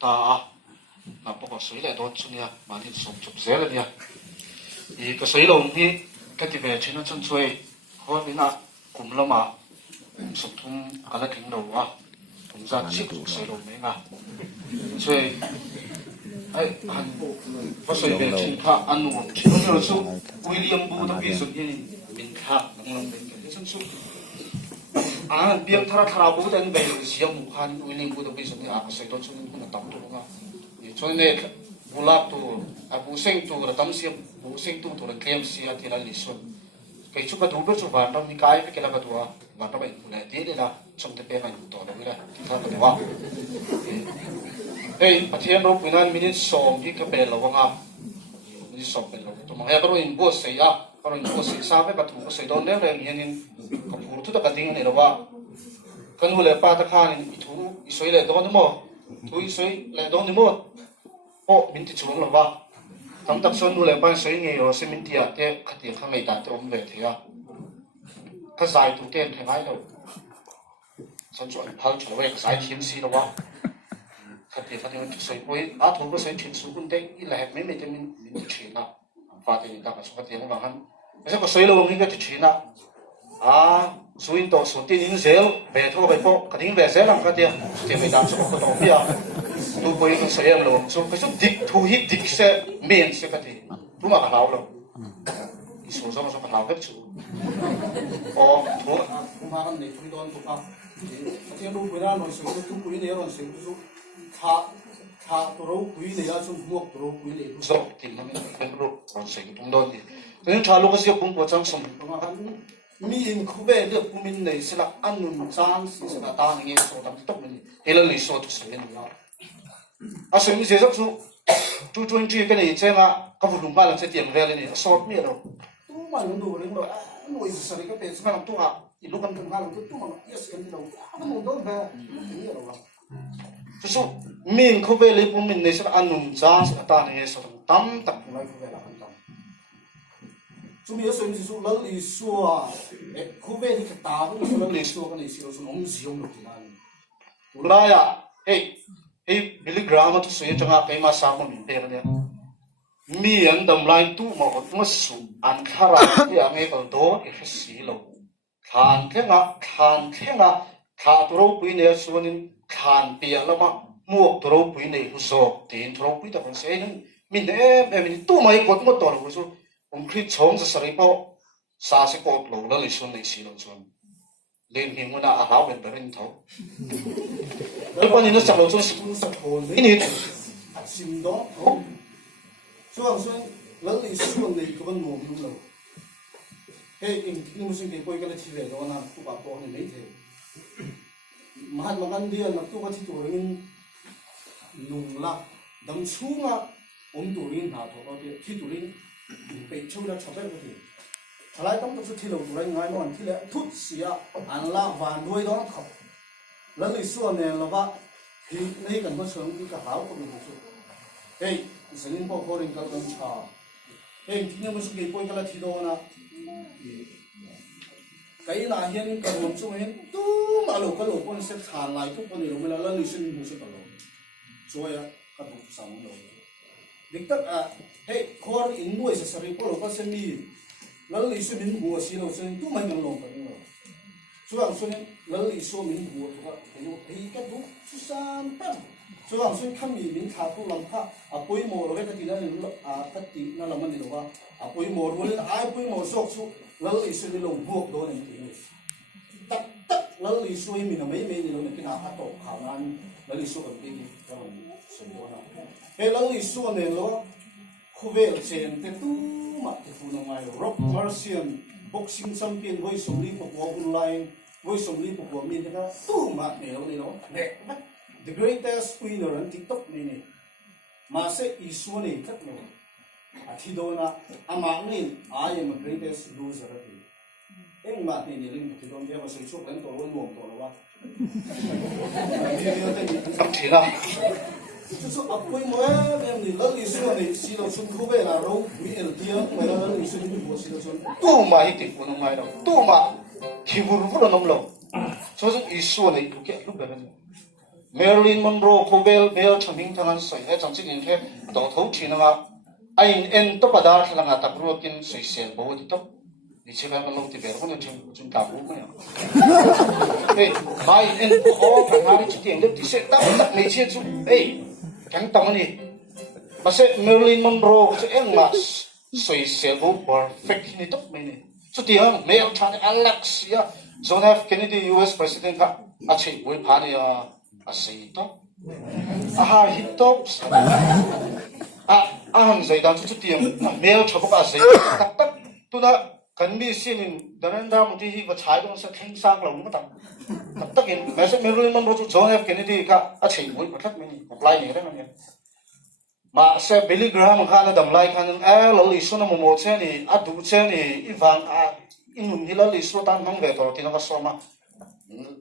ta na po ko sui le do chunia mani som chup zel nia I ka sui lo ni ka ti ve china chun chui ho ni na kum lo ma sum thum ala king lo wa kum za chi ku sui lo me nga chui ai han ko sui ve chin kha anu chin lo su William bu da bi su ni min kha nang long ben ke chun su biang thara bu dan be siam mu khan William bu da bi su ni a ka sui do chun na tam tu nga cho nên bulap tu abu seng tu ra tam siam bu seng tu ra claim si atina lisun kai chu ka du be chu ban tam ni kai pe kela ka tua ban tam ne ti de la chom te pe ngai to lo ila ti tha ka wa ei pathian ro pinan minute som ki ka pe lo nga ni som pe lo to ma ya ro in bo se ya ro in bo se sa pe ka tu ko se don le le yen in ka pur tu ta ka ding ne lo wa kan hu le pa ta khan in thu I soi le do ni mo tu I soi le do ni mo min ti chung lo ba tam tak son nu le ban soi nge ro se min ti a te khati khang ngai ta te om le thia ka sai tu ten the ngai lo son chu an phal chho we ka sai thim si lo ba khati tu soi poi a thu ko soi thin su kun te I la me me te min ti china fa te ni ta ka so ka te ma han me ko soi lo ngi ka ti china suin to so tin in zel be tho be po ka ding be zel am ka te te me dam so ko to pia tu poi ko sai lo so ka so dik thu hi dik se men se ka te tu ma ka lao lo I so so ka lao ka chu o thu ma kan nei thu don tu ka te lu bu ra no so tu poi ne ron se tu kha to ro poi ne ya so mo to ro poi ne so tin ma me ro ron se tu don ni nên thà lúc cái cũng có trong sống mà mình không về được mình này sẽ là ăn ngon chán sẽ là ta nghe số tam tốc mình hay là lấy số tu sửa nên là sửa mình sẽ rất chú chuyên cái này chơi mà các vùng ba là sẽ tiền về này số mi đâu tu mà nó đủ lên rồi nuôi sửa cái bên sẽ làm tu à lúc ăn cơm làm tu mà yes cái đâu nó muốn đâu về như vậy đâu chú mình không về lấy mình này sẽ là ăn ngon chán sẽ là ta nghe số tam tốc mình không về là ăn tam chúng mình xem chú lỡ lý số không về thì cái ta cũng lỡ lý số cái này số ông siêu được thì nào ula ya hey miligram tu suy cho ngap cái mà sao mà mình bé cái mi anh đầm lại tu mà có tu su anh khara thì anh ấy còn đó cái gì lo khan thế ngà khá tu rau quý này số nên khan bia lắm mà mua tu rau quý này hụt tiền tu rau quý ta còn sẽ nên mình mình tu mà có tu mà rồi số ông khi chống ra sari bao sa sẽ có lâu là lịch xuân lịch sử lâu xuân lên hình như là áo bên bên thấu lúc này nó sập lâu xuân sập hồn cái này xin đó xuân xuân lớn lịch xuân này có vấn nguồn luôn rồi hey nhưng mà xin cái quay cái là chỉ về đó là tu bảo to này mấy thế mà ăn đi là tu cái thứ tuổi mình nung là đâm xuống à ông tuổi mình nào thôi cái thứ tuổi bị chui ra chọc cái gì lại trong cái thứ đầu tuổi ngay nó thì là thút xía ăn la và nuôi đó không lớn lịch sử này là vậy thì này cần có sự cái hảo của mình chút hey sinh bao cô đình cái con chả hey nhưng mà cái quay cái là thì đâu na cái là hiện cái một số hiện tu mà lục cái lục con sẽ thàn lạiทุกคนอยู่มันแล้วlịch sử mình sẽ bảo rồi à cái bộ sáng rồi đích tất hey core in nuôi sẽ sari po lục sẽ miแล้วlịch sử mình bùa xí đâu xem tu mìnhยังลงกันnữaส่วนส่วนแล้วlịch sử mình bùaถูกป่ะเห็นว่าcáiดูสุสานปั๊บส่วนส่วนข้ามีmìnhขาผู้ลำพักปุ้ยโมเราก็ตีนั่นก็ตีนั่นเรามันเดี๋ยวว่าปุ้ยโมรู้เลยปุ้ยโมสกสุแล้วlịch sử mìnhลงบวกโดนอย่างนี้ตัดแล้วlịch sử mìnhไม่เราเนี่ยเป็นอาภัตโตข่าวนั้นแล้วlịch sửกับปีนี้ก็มันสมบูรณ์นะแล้วlịch sửเนี่ยเราคู่เวลเชนแต่ตู้มาที่ฟูน้องไม้ร็อกมาร์เซียนบ็อกซิ่งแชมเปี้ยนไว้สมรีปกวอลไลน์ไว้สมรีปกวอมีนะครับตู้มาเนี่ยเราเนี่ย the greatest winner อันติ๊กต็อกนี่มาเสียอีส่วนนี้ทักเนี่ยที่โดนนะอามาเนี่ย I am a greatest loser เอ็งมาเนี่ยลิงที่โดนเดี๋ยวมาใส่ชุดนั้นตัววันวงตัวละวะสักทีละ就是ปุ้ยโมเนี่ยนี่แล้วlịch sửเนี่ยสีเราชุนคู่เวลาเราวิเอลเดียเวลาเราlịch sửนี่บัวสีเราชุนตู้มาให้ติดคนน้องไม้เราตู้มาที่บุรุษเราน้องเรา所以历史เนี่ยลูกแก่ลูกแบบนั้น Marilyn Monroe Kovel Bell Chaming Tangan Soi he chang chin he do tho thina nga ain en to padar thlanga tak ruakin soisel bo ti to ni chega kan lo ti ber kon chun ta bu ma hey mai en o kan ha chi tieng de ti se ta tak nei che chu hey kan tang ni ma se Marilyn Monroe che en ma soisel bo perfect ni to me ni chu ti hang mel chan Alexia John F Kennedy US president ka achi we pa ni asito aha hitops ahang zai dan chu tiang mel chobok a zai tak tak tu na kan mi sin Narendra Modi hi wa chai dong sa thing sang lo ma tak tak tak in ma se Marilyn Monroe John F Kennedy ka achi we pathak mi apply ni ra ni ma se Billy Graham kha na dam lai khan lo li su na mo che ni a du che ni iwang a inun hi lo li su tan mang ve to tin ka so ma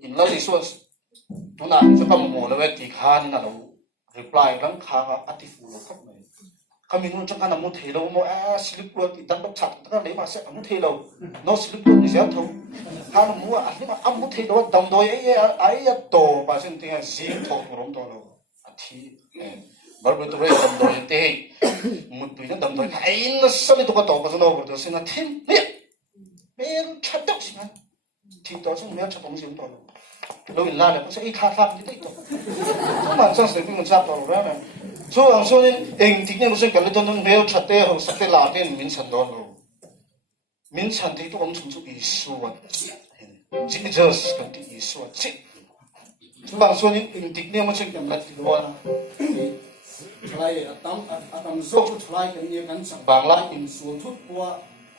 in lo li su tu naจะก็โมเลเวตีขานี่นะเรา reply รังขาอธิฟูโลครับเลยคำนู้นจังกันมุเทเราโมสลิปตัวติดตั้งต้องฉัดตั้งเลยมาเสร็จมุเทเรา no สลิปตัวนี่เสียทุกข้ามัวอันนี้มามุเทเราดำโดยไอ้โตมาเส้นที่ซีทอกรวมตัวเราอาทิบาร์บีตัวเรื่องดำโดยเตะมุดตัวนั้นดำโดยไอ้นั่นสลิปตัวโตมาจนเราตัวเส้นนั้นทิ้งเนี่ยไม่ชัดดอกสิมันที่ตัวซึ่งไม่ชัดตรงสิ่งตัวเราอินลาเนี่ยก็ใช้อีกขาดที่ได้ตัวทุกมันสั่งเสร็จมันจับตัวเราเนี่ยช่วงนี้เองที่เนี่ยมันเป็นการเล่นตัวนึงเรียวชัดเตะของสักเตลาเนี่ยมินชันโดนเรามินชันที่ตัวผมชุ่มอิสุวะจีเจสกันที่อิสุวะจีช่วงนี้เองที่เนี่ยมันเป็นการเล่นตัวนะอะไรตั้มโซ่ทุกอะไรกันเนี่ยกันสั่งบางละอินส่วนทุกตัว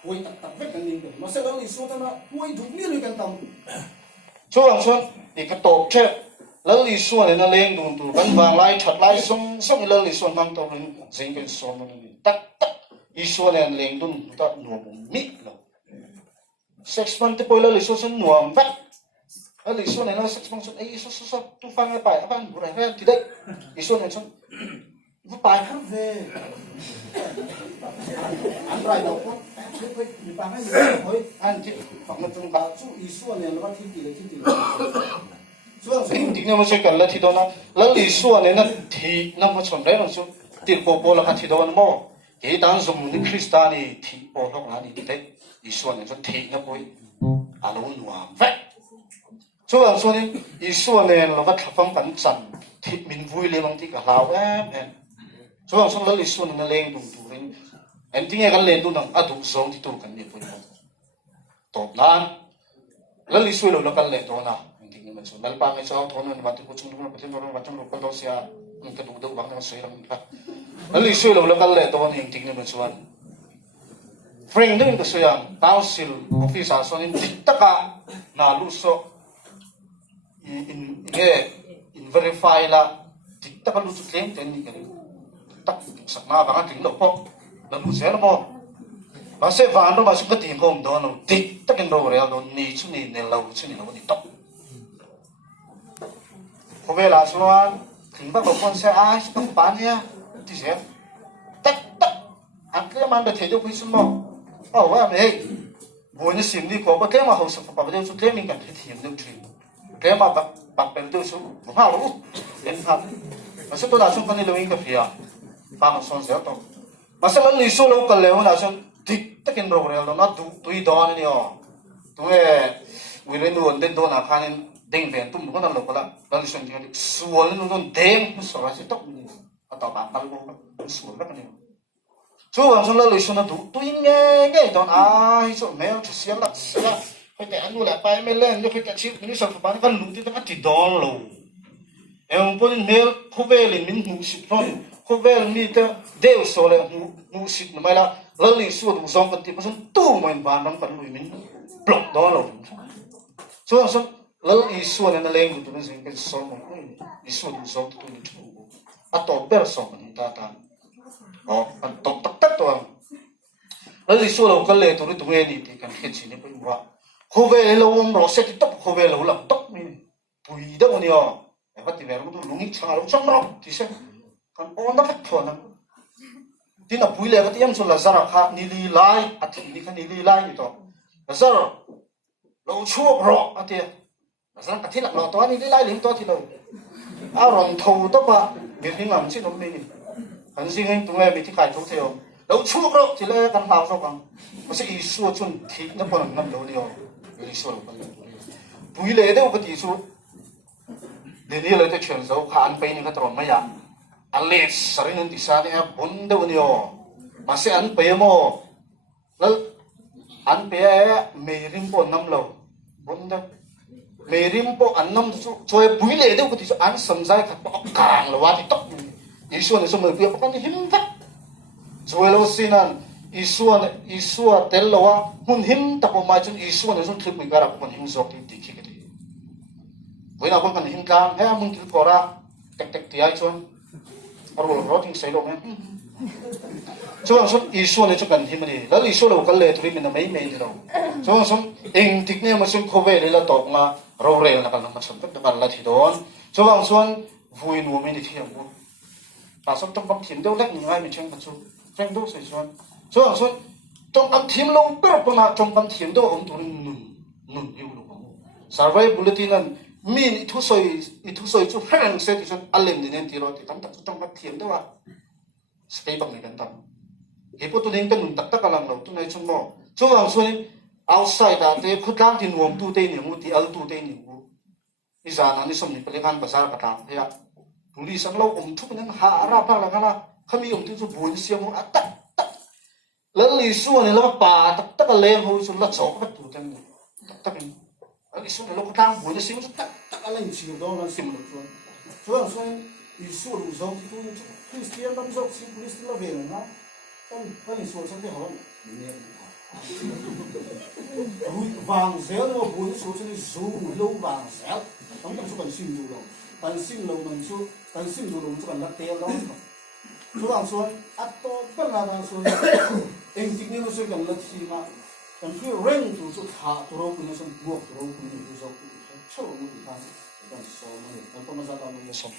คุยตักเวกันนี่กันมาเสร็จแล้วอิสุวะทั้งนั้นคุยทุกนี่เลยกันตั้มช่วงอีกตบเช่แล้วลิส่วนเนี่ยเลี้ยงดูดูกันวางไล่ชัดไล่ส่งแล้วลิส่วนบางตัวนึงสิ่งเป็นส่วนมันนี่ตักอีส่วนเนี่ยเลี้ยงดูตัดหน่วงมิดแล้วเซ็กซ์มันที่ปล่อยแล้วลิส่วนหน่วงแวะแล้วลิส่วนเนี่ยเราเซ็กซ์มันส่วนไอ้ส่วนตู้ฟังไปอะไรบุไรอะไรที่ได้อีส่วนเนี่ยส่วนว่าไปข้างเว่อันไรเราก็ไปฟังให้เฮ้ยอันที่ฟังมันตรงกับสู้อีส่วนเนี่ยเราที่ดีเลยที่ดีส่วนสิ่งที่เนี่ยมันใช่กันแล้วที่โดนนะแล้วอีส่วนเนี่ยนั่นที่นั่นมันส่วนแรกมันส่วนที่โปโปแล้วกันที่โดนมั่วเฮ้ยตอนสมมุติคริสต์นี่ที่โปโลกนั้นที่ได้อีส่วนเนี่ยส่วนที่นั่นไปอารมณ์หวานแวะส่วนนี้อีส่วนเนี่ยเราก็ทับฟังกันจันที่มินวุ้ยเลยบางทีก็ลาวส่วนแล้วอีส่วนเนี่ยเลี้ยงดูดูเองอันที่เนี่ยกันเลี้ยงดูนั่งอดุสองที่ตัวกันเนี่ยไปตบนั้นแล้วอีส่วนเรากันเลี้ยงตัวนะมันส่วนนั้นปางไอ้ชาวทนนั้นวัดที่กุศลนู้นประเทศโน้นวัดจังหวัดคนเราเสียมันกระดูกเดือดบางอย่างเสียแล้วมันครับแล้วลิซ่าเรากันเลยตัวนี้จริงๆเนี่ยมันส่วนเฟรนด์นึงก็เสียงดาวซิลออฟฟิศอาส่วนนี้ติดตะกะนาลุโซอินเวอร์ฟายละติดตะกะลุสุดเล่มเจนนี่กันตักสักมาบางทีเราพอแล้วลุเสียแล้วพอมาเสพวันเรามาสุขที่ผมโดนเราติดตะกันเราเรียกเราหนีชุนี่เนี่ยเราชุนี่เราไม่ติดตกพอเวลาส่วนถึงบางคนเสียไอ้ต้องปานเนี่ยที่เสียตักอันนี้มันเป็นเทเดียวพิสุนมั้งว่าไม่บุญสิ่งนี้ก็แค่มาเขาสับปะเดี๋ยวสุดเรื่องนี้กันที่ทีมเดียวทีแค่มาปักเป็นเดียวสุดผมว่ารู้เห็นครับมาสุดตัวดาวสุดคนนี้เราเองก็เพียบางส่วนเสียตัวมาสุดแล้วลิซ่าเราก็เลยว่าส่วนติดตะกินโรงเรียนเราน่าดูอีดอนนี่อ๋อตัววิเรนดูอันเด่นตัวนักขันเด้งเวียนตุ้มก็นั่นหลอกละแล้วลิซ่าจริงๆส่วนนู้นเด้งส่วนอะไรสิตกนี่ต่อปากตะลุกส่วนแล้วกันเนี่ยช่วงส่วนแล้วลิซ่าดูยังไงตอนส่วนแมวจะเสียหลักเสียไปแต่อันนู้นแหละไปไม่เล่นแล้วไปแต่ชีวิตนี้สักพักก็ลุ้นที่ต้องติดดอนเราพวกนี้แมวคู่เวลินมินหูสิพร้อมคู่เวลินมีแต่เดี่ยวโซ่เลยหูสิทำไมล่ะแล้วลิซ่าดูสองคนที่มันตู้มันบานมันปันลุยมินปลอกดอนเราช่วงแล้วลิซ่าเนี่ยนั่นเองดูมันสิ่งเป็นสองมันลิซ่าดูสองตัวนี้ถูกอ่ะต่อเบอร์สองมันตามันตกตักตัวแล้วลิซ่าเราก็เลยตัวนี้ตัวนี้ที่กันเห็นสิ่งนี้เป็นว่าคู่เวลินเราเราเสร็จที่ตกคู่เวลินเราหลับตกมีปุยเด้อเนี่ยแต่ว่าที่เวลาเราลุงอีกช่างเราช่างเราที่เช่นกันโอ้นักทัวร์นะที่น่ะปุยเลยก็ที่ยังส่วนละซาร์ค่ะนิลีไลอาทิตย์นี้ค่ะนิลีไลนี่ตัวละซาร์เราชั่วเพราะอาทิตย์ละซาร์อาทิตย์ละเราตัวนิลีไลลิงตัวที่เรา rồng thầu đó mà việc những làm chứ nó mình hắn sinh anh tụi em bị thì cài thuốc theo đâu chua đâu thì lấy căn nào sao bằng nó sẽ isu chun thì nó còn nằm đâu nhiều isu đâu còn bùi lệ đâu có isu để đi lấy cái chuyện xấu khá ăn bay những cái tròn mấy à ăn lệ sari nên thì sao thì bốn đâu nhiều mà sẽ ăn bay màแล้วอันเปียเมริมโปน้ำเราบนเดเมริมโปอันน้ำช่วยปุ๋ยเลยเดี๋ยวก็ที่อันสมใจขัดปอกกลางหรือว่าที่ตกอีส่วนในสมัยเปียปกันหิมทักช่วยเราสินั่นอีส่วนเตลเราว่าหุ่นหิมแต่พอมาจนอีส่วนในส่วนคลิปมีการรับคนหิมสอกที่ดีขี้กันดีเวลาคนกันหิมกลางเฮ้ยมึงคิดก่อนละเต็กๆที่ไอ้ชวนเราเราทิ้งใส่ลงเนี่ยช่วงอีส่วนในช่วงกันที่มันดีแล้วอีส่วนเราก็เลยทุเรียนมันไม่ที่เราช่วงเองทิกเนี่ยมันช่วงโควิดเลยเราตกมาเราเรียนแล้วกันมันสมเป็นกันละที่โดนช่วงวุ่นวัวไม่ได้ที่ยังวุ่นป่าส้มต้องบำเพ็ญเดี๋ยวเล็กง่ายไม่เช่นกันเช่นดูสิช่วงต้องบำเพ็ญลงเปรี้ยวประมาณต้องบำเพ็ญเดี๋ยวผมตัวนุ่นอยู่ลงสารวัตรบุลตินันมีทุกสอยจุดแห้งเสร็จที่อันเล่มเนี่ยที่เราที่ตั้งแต่ต้องบำเพ็ญเดี๋ยวว่าสเปรย์บางอย่างต่างเหตุผลตัวนี้เป็นหนุนตักตะกำลังเราตัวไหนชนบ่ช่วงoutside แต่ขุดล้างที่หน่วงตู้เต้นอย่างงูที่อัลตู้เต้นอย่างงูอีสานอันนี้สมนิเปลี่ยนภาษากระตังเฮียผู้ดีสังเราทุกนั้นหาราพาละกันนะเขามีทุกทุกบุญเสียงอัตตะแล้วลิส่วนนี้เราป่าตักตะกะเลงหูสุดละสองประตูเต้นตักตะเป็นลิส่วนนี้เราก็ตั้งบุญเสียงสุดตักตะกะเลงสิ่งดองนั้นสิ่งนั้นช่วงลิส่วนรู้จักที่ตัวคริสเตียนตั้งจักสิ่งคริสเตียนละเวียนนะตั้งลิส่วนสักเท่าไหร่เนี่ยวางเซลล์เราบุญสุดที่สูงลงวางเซลล์ต้องเป็นสุกันสิ่งดูเรากันสิ่งเรามันสุดกันสิ่งดูเราสุกันนักเตะเราส่วนอัตโตเป็นอะไรส่วนเองจริงๆเราสุกันนักทีมากันคือเร่งตัวสุดหาตัวเราคุณส่วนบวกตัวเราคุณตัวเราช่วยมันดีกันกันสอนมันกันต้องมาจากเราเนี่ยสอน